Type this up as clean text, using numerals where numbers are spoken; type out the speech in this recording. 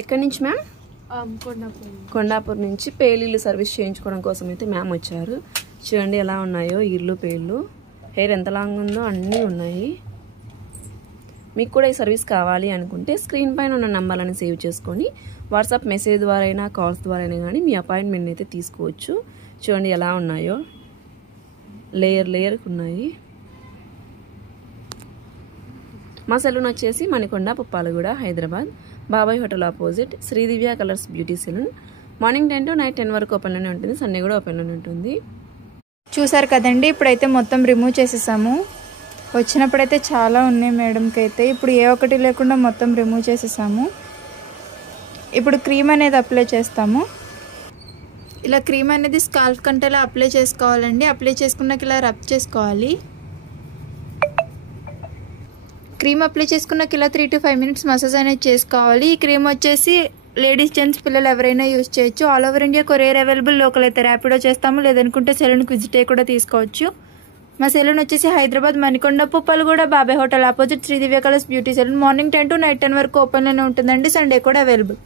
ఎక్కడి నుంచి మ్యామ్? కొండాపూర్ నుంచి పేలిళ్ళు సర్వీస్ చేయించుకోవడం కోసం అయితే మ్యామ్ వచ్చారు. చూడండి ఎలా ఉన్నాయో ఇల్లు పేర్లు, హెయిర్ ఎంత లాంగ్ ఉందో అన్నీ ఉన్నాయి. మీకు కూడా ఈ సర్వీస్ కావాలి అనుకుంటే స్క్రీన్ పైన ఉన్న నంబర్లను సేవ్ చేసుకొని వాట్సాప్ మెసేజ్ ద్వారా అయినా కాల్స్ ద్వారా అయినా కానీ మీ అపాయింట్మెంట్ అయితే తీసుకోవచ్చు. చూడండి ఎలా ఉన్నాయో, లేయర్ ఉన్నాయి. మా సెలూన్ వచ్చేసి Manikonda, Puppalaguda, Hyderabad, Babai hotel opposite Sridivya colours beauty salon. Morning 10 to night 10 వరకు ఓపెన్లోనే ఉంటుంది. సండే కూడా ఓపెన్లోనే ఉంటుంది. చూసారు కదండి, ఇప్పుడైతే మొత్తం రిమూవ్ చేసేసాము. వచ్చినప్పుడైతే చాలా ఉన్నాయి మేడంకి అయితే, ఇప్పుడు ఏ ఒక్కటి లేకుండా మొత్తం రిమూవ్ చేసేసాము. ఇప్పుడు క్రీమ్ అనేది అప్లై చేస్తాము. ఇలా క్రీమ్ అనేది స్కాల్ప్ కంటేలా అప్లై చేసుకోవాలండి. అప్లై చేసుకున్నాక ఇలా రబ్ చేసుకోవాలి. క్రీమ్ అప్లై చేసుకున్నాక ఇలా 3 to 5 minutes మసాజ్ అనేది చేసుకోవాలి. ఈ క్రీమ్ వచ్చేసి లేడీస్, జెంట్స్, పిల్లలు ఎవరైనా యూజ్ చేయొచ్చు. All over India courier available. Local అయితే ర్యాపిడో చేస్తాము, లేదనుకుంటే సెలూన్కి విజిట్ అయ్యి కూడా తీసుకోవచ్చు. మా సెలూన్ వచ్చేసి Hyderabad Manikonda, Puppalaguda, Babai hotel opposite Sridivya colours beauty salon. Morning 10 to night 10 వరకు ఓపెన్లోనే ఉంటుందండి. సండే కూడా అవైలబుల్.